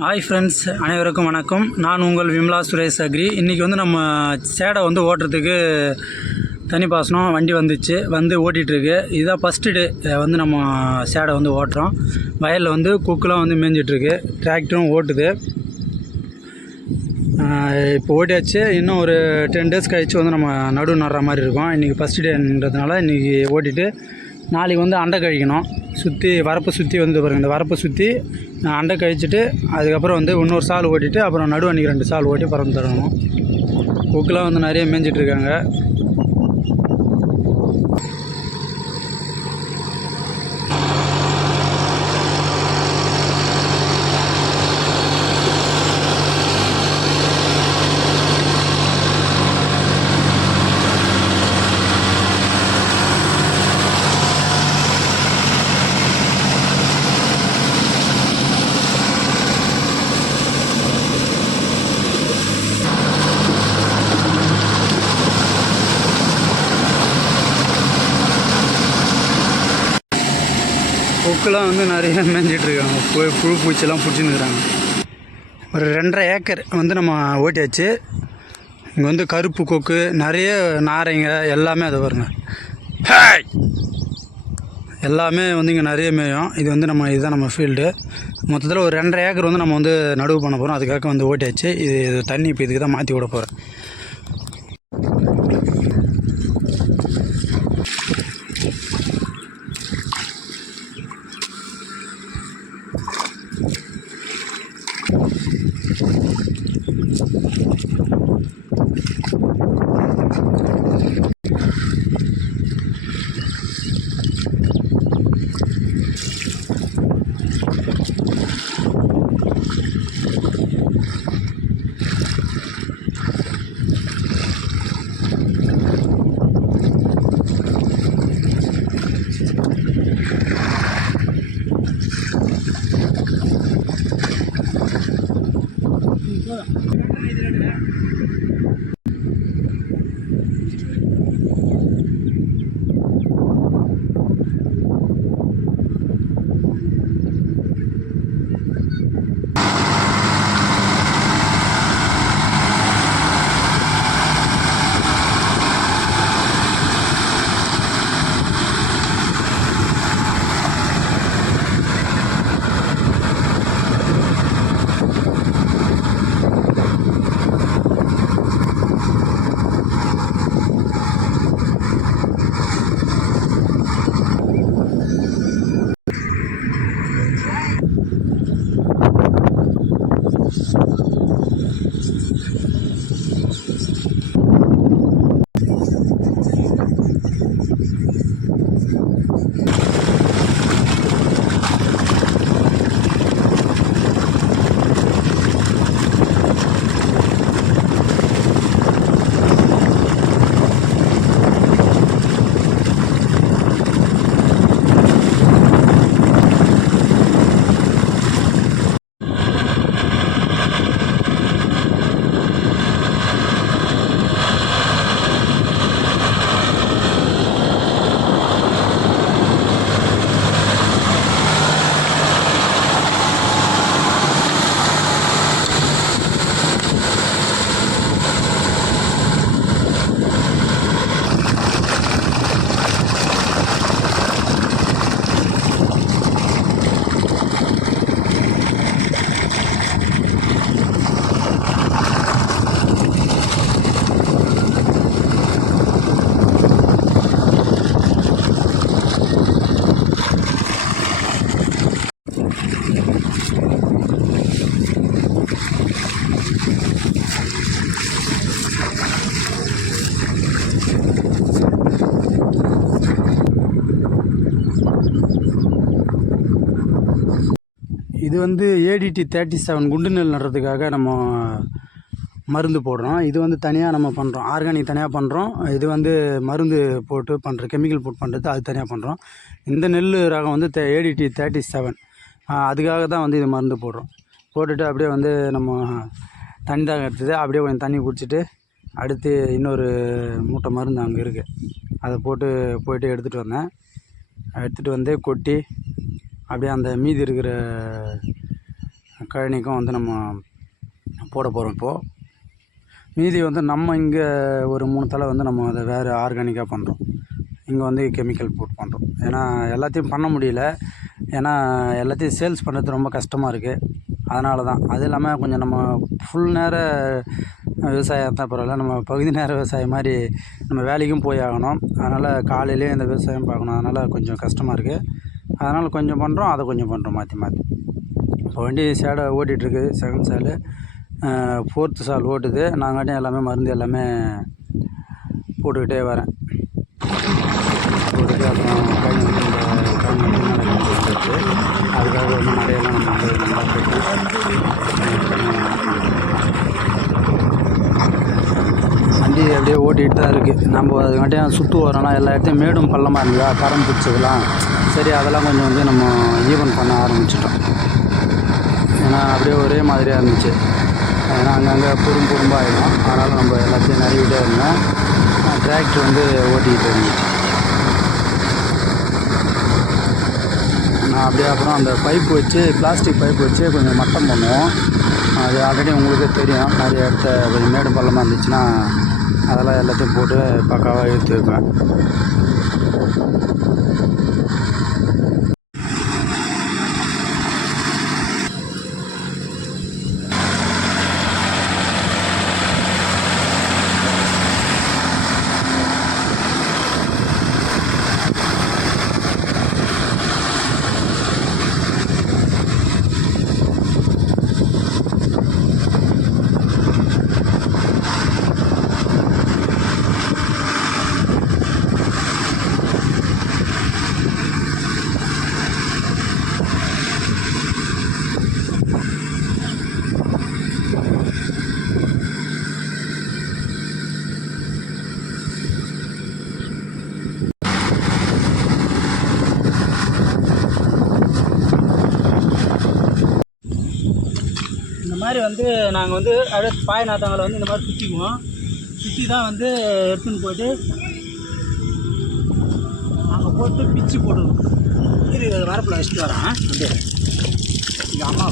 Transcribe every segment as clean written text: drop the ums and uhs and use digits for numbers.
Hi friends, அனைவருக்கும் வணக்கம். நான் உங்கள் விமலா சுரேஷ் அக்ரி. இன்றைக்கி வந்து நம்ம சேடை வந்து ஓட்டுறதுக்கு தனி பாசனம் வண்டி வந்து ஓட்டிகிட்ருக்கு. இதுதான் ஃபஸ்ட்டு டே வந்து நம்ம சேடை வந்து ஓட்டுறோம். வயலில் வந்து குக்கெலாம் வந்து மேய்ஞ்சிட்ருக்கு, டிராக்டரும் ஓட்டுது. இப்போ ஓட்டியாச்சு. இன்னும் ஒரு 10 days கழிச்சு வந்து நம்ம நடுவு நடுற மாதிரி இருக்கும். இன்றைக்கி ஃபஸ்ட்டு டேன்றதுனால இன்றைக்கி ஓட்டிட்டு நாளைக்கு வந்து அண்டை கழிக்கணும். சுற்றி வரப்பை சுற்றி வந்து பாருங்கள், இந்த வரப்பை சுற்றி அண்டை கழிச்சிட்டு அதுக்கப்புறம் வந்து இன்னொரு சால் ஓட்டிட்டு அப்புறம் நடுவு அன்றைக்கி 2 சால் ஓட்டி பறந்து தரணும். கொக்குலாம் வந்து நிறைய மேய்ஞ்சிட்ருக்காங்க. கொக்குலாம் வந்து நிறைய மேய்ஞ்சிட்ருக்காங்க. புழு பூச்சிலாம் பிடிச்சின்னுக்குறாங்க. ஒரு 2.5 ஏக்கர் வந்து நம்ம ஓட்டியாச்சு. இங்கே வந்து கருப்பு கொக்கு, நிறைய நாரைங்க எல்லாமே அதை வருங்க, எல்லாமே வந்து இங்கே நிறைய மேயும். இது வந்து இதுதான் நம்ம ஃபீல்டு. மொத்தத்தில் ஒரு 2.5 ஏக்கர் வந்து நம்ம வந்து நடவு பண்ண போகிறோம். அதுக்காக வந்து ஓட்டியாச்சு. இது தண்ணி இப்போ இதுக்கு தான் மாற்றி விட போகிறேன். இது வந்து ADT 37 குண்டு நெல் நடுறதுக்காக நம்ம மருந்து போடுறோம். இது வந்து தனியாக நம்ம பண்ணுறோம், ஆர்கானிக் தனியாக பண்ணுறோம். இது வந்து மருந்து போட்டு பண்ணுற, கெமிக்கல் போட்டு பண்ணுறது அது தனியாக பண்ணுறோம். இந்த நெல் ரகம் வந்து ADT 37, அதுக்காக தான் வந்து இது மருந்து போடுறோம். போட்டுட்டு அப்படியே வந்து நம்ம தண்ணி தான் எடுத்தது, அப்படியே கொஞ்சம் தண்ணி குடிச்சிட்டு அடுத்து இன்னொரு மூட்டை மருந்து அங்கே இருக்குது, அதை போயிட்டு எடுத்துகிட்டு வந்தேன். எடுத்துகிட்டு வந்து கொட்டி அப்படியே அந்த மீதி இருக்கிற கழனிக்கும் வந்து நம்ம போட போகிறோம். இப்போது மீதி வந்து நம்ம இங்கே ஒரு 3 தலை வந்து நம்ம அதை வேறு ஆர்கானிக்காக பண்ணுறோம். இங்கே வந்து கெமிக்கல் போட்டு பண்ணுறோம். ஏன்னா எல்லாத்தையும் பண்ண முடியல. ஏன்னா எல்லாத்தையும் சேல்ஸ் பண்ணுறது ரொம்ப கஷ்டமாக இருக்குது. அதனால தான். அது இல்லாமல் கொஞ்சம் நம்ம ஃபுல் நேர விவசாயம் இருந்தால் பரவாயில்ல, நம்ம பகுதி நேர விவசாயம் மாதிரி நம்ம வேலைக்கும் போய் ஆகணும். அதனால் காலையிலேயே இந்த விவசாயம் பார்க்கணும். அதனால் கொஞ்சம் கஷ்டமாக இருக்குது. அதனால் கொஞ்சம் பண்ணுறோம், அதை கொஞ்சம் பண்ணுறோம் மாற்றி மாற்றி. இப்போ வண்டி சேடை ஓட்டிகிட்ருக்கு. செகண்ட் சால் 4th சால் ஓட்டுது. நாங்காட்டியும் எல்லாமே மருந்து எல்லாமே போட்டுக்கிட்டே வரேன். போட்டுட்டு அப்புறம் கழனி வந்து இந்த கழனி வந்து நடக்கிறது. அதுக்காக வந்து நடையெல்லாம் நம்ம வந்து நல்லா கட்டி வண்டி அப்படியே ஓட்டிகிட்டு தான் இருக்குது. நம்ம அதுக்காட்டியும் சுற்று வரோன்னா எல்லா இடத்தையும் மேடும் பள்ளமாக இருந்ததா, கரம் பிடிச்சதெல்லாம் சரி, அதெல்லாம் கொஞ்சம் வந்து நம்ம ஈவன் பண்ண ஆரம்பிச்சிட்டோம். ஏன்னா அப்படியே ஒரே மாதிரியாக இருந்துச்சு. ஏன்னா அங்கங்கே பொறும்பாக ஆகிடும். அதனால் நம்ம எல்லாத்தையும் நிறையவிட்டே இருந்தேன். டிராக்டர் வந்து ஓட்டிக்கிட்டு இருந்துச்சு. நான் அப்படியே அப்புறம் அந்த பைப் வச்சு, பிளாஸ்டிக் பைப் வச்சு கொஞ்சம் மட்டம் பண்ணுவோம். அது ஆல்ரெடி உங்களுக்கே தெரியும். நிறைய இடத்த கொஞ்சம் மேடு பள்ளமாக இருந்துச்சுன்னா அதெல்லாம் எல்லாத்தையும் போட்டு பக்காவாக இழுத்து வைப்பேன். இந்த மாதிரி வந்து நாங்கள் வந்து அப்படியே பாய் நாத்தாங்களை வந்து இந்த மாதிரி சுற்றிக்குவோம். சுற்றி தான் வந்து எடுத்துன்னு போய்ட்டு நாங்கள் போட்டு பிச்சு போடுவோம். இது வரப்பில் வச்சுட்டு வரேன். அப்படியே எங்கள் அம்மா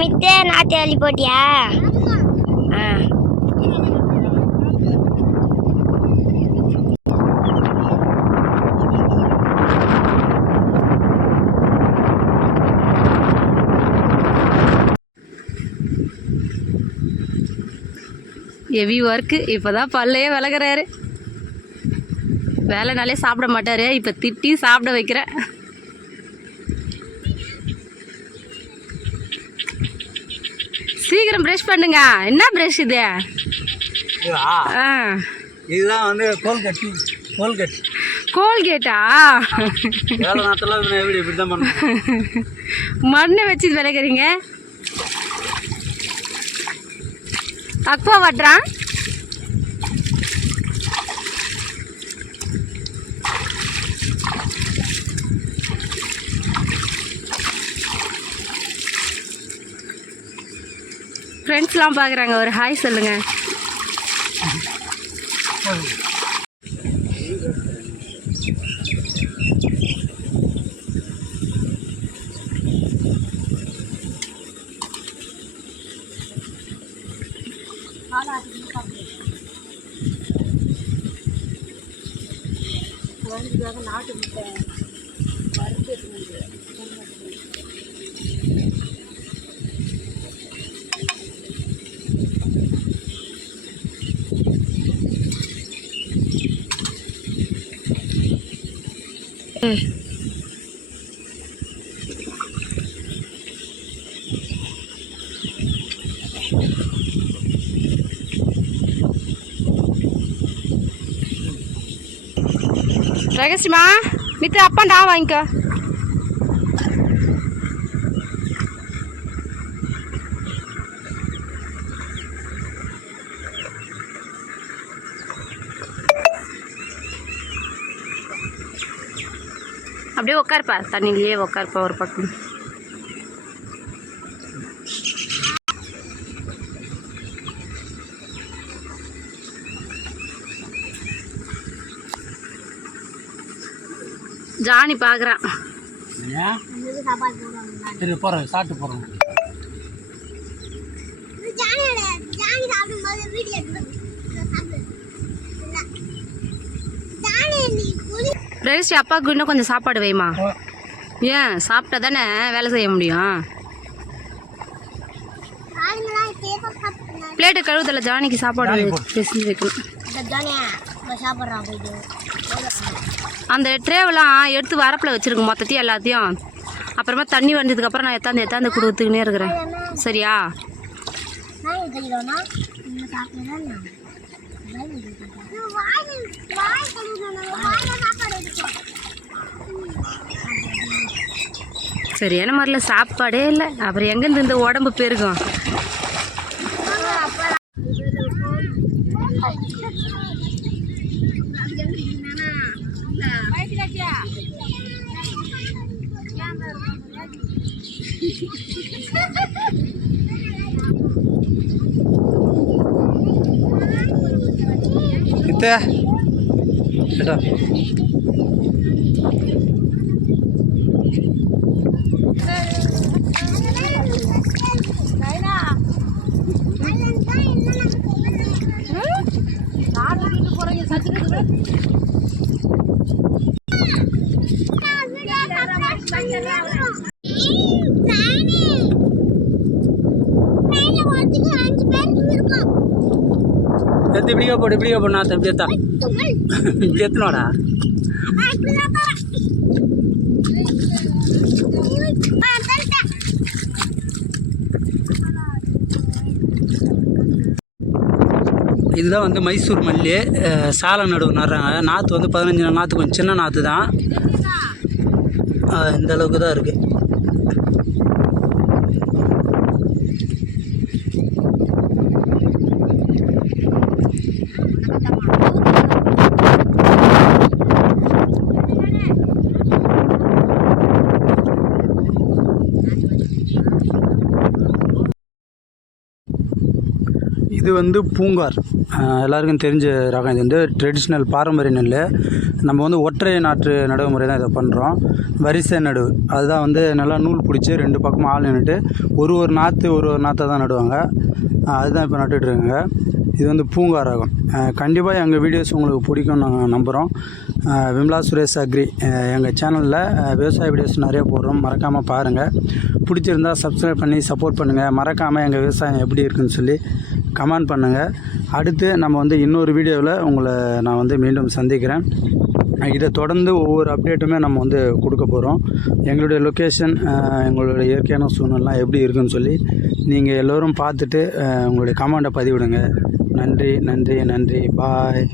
மித்தே நாட்டு அள்ளி போட்டியா? Heavy work. இப்போதான் பல்லையே விளக்குறாரு. வேலைனாலே சாப்பிட மாட்டார். இப்போ திட்டி சாப்பிட வைக்கிறேன். சீக்கிரம் ப்ரஷ் பண்ணுங்க. என்ன ப்ரஷ் இது? இதுதான் வந்து கோல்கேட்டா? மண்ணை வச்சு விளக்குறீங்க. அக்வா வாட்டரா? ஃப்ரெண்ட்ஸ்லாம் பார்க்குறாங்க, ஒரு ஹாய் சொல்லுங்க. நாட்டு முட்டை ரகசியமா மித்து அப்பாண்டா வாங்கிக்கோ. அப்படியே உட்காருப்பா, தண்ணியிலேயே உட்காருப்பா ஒரு பக்கம். ஜானி பார்க்குறான். சரி போகிறேன், சாப்பிட்டு போகிறோம். ரகசிய அப்பாவுக்கு இன்னும் கொஞ்சம் சாப்பாடு வைமா. ஏன் சாப்பிட்டா தானே வேலை செய்ய முடியும். பிளேட்டை கழுவுதல ஜானிக்கு சாப்பாடு செஞ்சு வைக்கணும். அந்த ட்ரேவெல்லாம் எடுத்து வரப்பில் வச்சுருங்க மொத்தத்தையும் எல்லாத்தையும். அப்புறமா தண்ணி வந்ததுக்கப்புறம் நான் எத்தாந்து கொடுத்துக்கினே இருக்கிறேன். சரியா? சரியான மாதிரில சாப்பாடே இல்லை, அப்புறம் எங்கேருந்து இந்த உடம்பு பெருகும். இப்படியா போடு நான் இப்படியா இப்படி எத்தனோடா. இதுதான் வந்து மைசூர் மல்லி சாலை நடுவு நடுறாங்க. நாற்று வந்து 15 நாற்று, கொஞ்சம் சின்ன நாற்று தான். இந்த அளவுக்கு தான் இருக்குது. இது வந்து பூங்கார், எல்லாருக்கும் தெரிஞ்ச ரகம். இது வந்து ட்ரெடிஷ்னல் பாரம்பரிய நெல். நம்ம வந்து ஒற்றை நாற்று நடவு முறை தான் இதை பண்ணுறோம். வரிசை நடுவு அதுதான் வந்து நல்லா நூல் பிடிச்சி 2 பக்கமும் ஆள் நின்றுட்டு ஒரு நாற்றை தான் நடுவாங்க. அதுதான் இப்போ நட்டுட்ருக்காங்க. இது வந்து பூங்கார் ரகம். கண்டிப்பாக எங்கள் வீடியோஸ் உங்களுக்கு பிடிக்கும்னு நாங்கள் நம்புகிறோம். விமலா சுரேஷ் அக்ரி எங்கள் சேனலில் விவசாய வீடியோஸ் நிறைய போடுறோம், மறக்காமல் பாருங்கள். பிடிச்சிருந்தால் சப்ஸ்கிரைப் பண்ணி சப்போர்ட் பண்ணுங்கள். மறக்காமல் எங்கள் விவசாயம் எப்படி இருக்குதுன்னு சொல்லி கமெண்ட் பண்ணுங்கள். அடுத்து நம்ம வந்து இன்னொரு வீடியோவில் உங்களை நான் வந்து மீண்டும் சந்திக்கிறேன். இதை தொடர்ந்து ஒவ்வொரு அப்டேட்டுமே நம்ம வந்து கொடுக்க போகிறோம். எங்களுடைய லொக்கேஷன், எங்களுடைய இயற்கையான சூழ்நிலாம் எப்படி இருக்குதுன்னு சொல்லி நீங்கள் எல்லோரும் பார்த்துட்டு உங்களுடைய கமெண்ட்டை பதிவிடுங்க. நன்றி. பாய்.